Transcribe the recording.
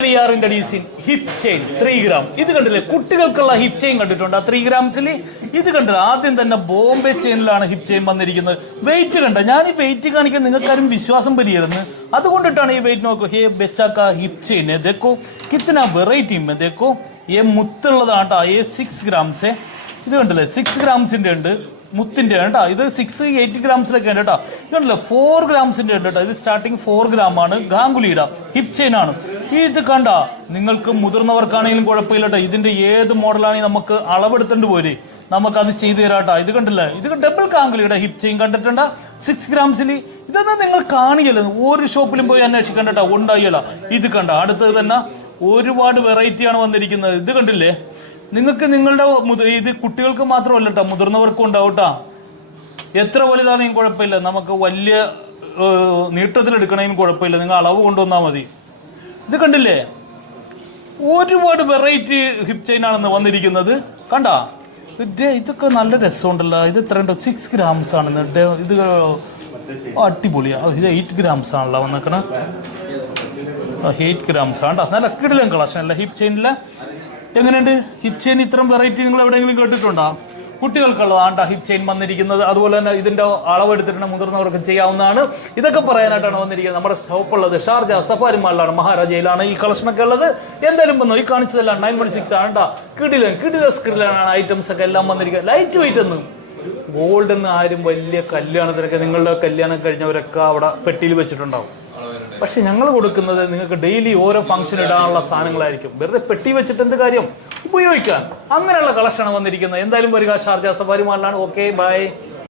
Hip chain 3 gram. ഇത് കണ്ടില്ലേ, കുട്ടികൾക്കുള്ള ഹിപ്പ് ചെയിൻ കണ്ടിട്ടുണ്ട് 3 ഗ്രാംസിൽ. ഇത് കണ്ടില്ല, ആദ്യം തന്നെ ബോംബെ ചെയിനിലാണ് ഹിപ്പ് ചെയിൻ വന്നിരിക്കുന്നത്. വെയിറ്റ് കണ്ട, ഞാൻ ഈ വെയിറ്റ് കാണിക്കാൻ നിങ്ങൾക്കാരും വിശ്വാസം പരിയായിരുന്നു, അതുകൊണ്ടിട്ടാണ് ഈ വെയിറ്റ് നോക്കൂ. ഹേ ബെച്ചാക്ക ഹിപ്പ് ചെയിൻ देखो कितना വെറൈറ്റി में देखो. ये മുത്തുള്ളതാണ് കേട്ടോ. 6 ഗ്രാംസ്. ഇത് കണ്ടില്ലേ 6 ഗ്രാംസിന്റെ ഉണ്ട്, മുത്തിന്റെ കേട്ടോ. ഇത് 6-8 ഗ്രാംസിലൊക്കെ ഉണ്ട് കേട്ടോ. ഇതുണ്ടല്ലോ 4 ഗ്രാംസിന്റെ ഉണ്ട് കേട്ടോ. ഇത് സ്റ്റാർട്ടിങ് 4 ഗ്രാം ആണ്. ഗാംഗുലിയുടെ ഹിപ്പ് ചെയിൻ ആണ്. ഇത് കണ്ട, നിങ്ങൾക്ക് മുതിർന്നവർക്കാണെങ്കിലും കുഴപ്പമില്ല കേട്ടോ. ഇതിന്റെ ഏത് മോഡലാണെങ്കിൽ നമുക്ക് അളവെടുത്തേണ്ടി പോരെ, നമുക്കത് ചെയ്തു തരാം കേട്ടോ. ഇത് കണ്ടില്ലേ, ഇത് ഡബിൾ ഗാംഗുലിയുടെ ഹിപ്പ് ചെയിൻ കണ്ടിട്ടുണ്ട് 6 ഗ്രാംസിൽ. ഇതൊന്നും നിങ്ങൾ കാണിയല്ലോ, ഒരു ഷോപ്പിലും പോയി അന്വേഷിക്കണ്ട കേട്ടോ, ഉണ്ടായില്ല. ഇത് കണ്ട, അടുത്തത് തന്നെ ഒരുപാട് വെറൈറ്റിയാണ് വന്നിരിക്കുന്നത്. ഇത് കണ്ടില്ലേ, നിങ്ങൾക്ക് നിങ്ങളുടെ ഇത് കുട്ടികൾക്ക് മാത്രമല്ല കേട്ടോ, മുതിർന്നവർക്കും ഉണ്ടാവും കേട്ടോ. എത്ര വലുതാണെങ്കിലും കുഴപ്പമില്ല, നമുക്ക് വലിയ നീട്ടത്തിലെടുക്കണമെങ്കിലും കുഴപ്പമില്ല, നിങ്ങൾ അളവ് കൊണ്ടുവന്നാൽ മതി. ഇത് കണ്ടില്ലേ, ഒരുപാട് വെറൈറ്റി ഹിപ്പ് ചെയിൻ ആണെന്ന് വന്നിരിക്കുന്നത്. കണ്ടാ, ഇതൊക്കെ നല്ല രസമുണ്ടല്ലോ. ഇത് എത്ര ഉണ്ട്? 6 ഗ്രാംസ് ആണ്. ഇത് അടിപൊളിയാ. ഇത് 8 ഗ്രാംസ് ആണല്ലോ വന്നേക്കണ. 8 ഗ്രാംസ് ആണ്. നല്ല കിടിലൻ കളക്ഷൻ അല്ല ഹിപ്പ് ചെയിനില്ല. എങ്ങനെയുണ്ട് ഹിപ്പ് ചെയിൻ? ഇത്രയും വെറൈറ്റി നിങ്ങൾ എവിടെയെങ്കിലും കേട്ടിട്ടുണ്ടോ? കുട്ടികൾക്കുള്ളതാണ് ഹിപ്പ് ചെയിൻ വന്നിരിക്കുന്നത്. അതുപോലെ തന്നെ ഇതിന്റെ അളവെടുത്തിട്ട് മുതിർന്നവർക്ക് ചെയ്യാവുന്നതാണ്. ഇതൊക്കെ പറയാനായിട്ടാണ് വന്നിരിക്കുന്നത്. നമ്മുടെ ഷോപ്പുള്ളത് ഷാർജ സഫാരി മാളിലാണ്, മഹാരാജയിലാണ് ഈ കളക്ഷനൊക്കെ ഉള്ളത്. എന്തായാലും വന്നു, ഈ കാണിച്ചതെല്ലാം 916 ആണ്. കിടിലൻ ഐറ്റംസ് ഒക്കെ എല്ലാം വന്നിരിക്കുക. ലൈറ്റ് വെയിറ്റ് ഒന്നും ഗോൾഡ് എന്ന് ആരും വലിയ കല്യാണത്തിനൊക്കെ, നിങ്ങളുടെ കല്യാണം കഴിഞ്ഞവരൊക്കെ അവിടെ പെട്ടിയിൽ വെച്ചിട്ടുണ്ടാവും. പക്ഷെ ഞങ്ങൾ കൊടുക്കുന്നത് നിങ്ങൾക്ക് ഡെയിലി ഓരോ ഫംഗ്ഷൻ ഇടാനുള്ള സാധനങ്ങളായിരിക്കും. വെറുതെ പെട്ടി വെച്ചിട്ട് എന്ത് കാര്യം, ഉപയോഗിക്കാൻ. അങ്ങനെയുള്ള കളക്ഷനാണ് വന്നിരിക്കുന്നത്. എന്തായാലും വരിക, ഷാർജ സഫാരി മാളിലാണ്. Okay, by.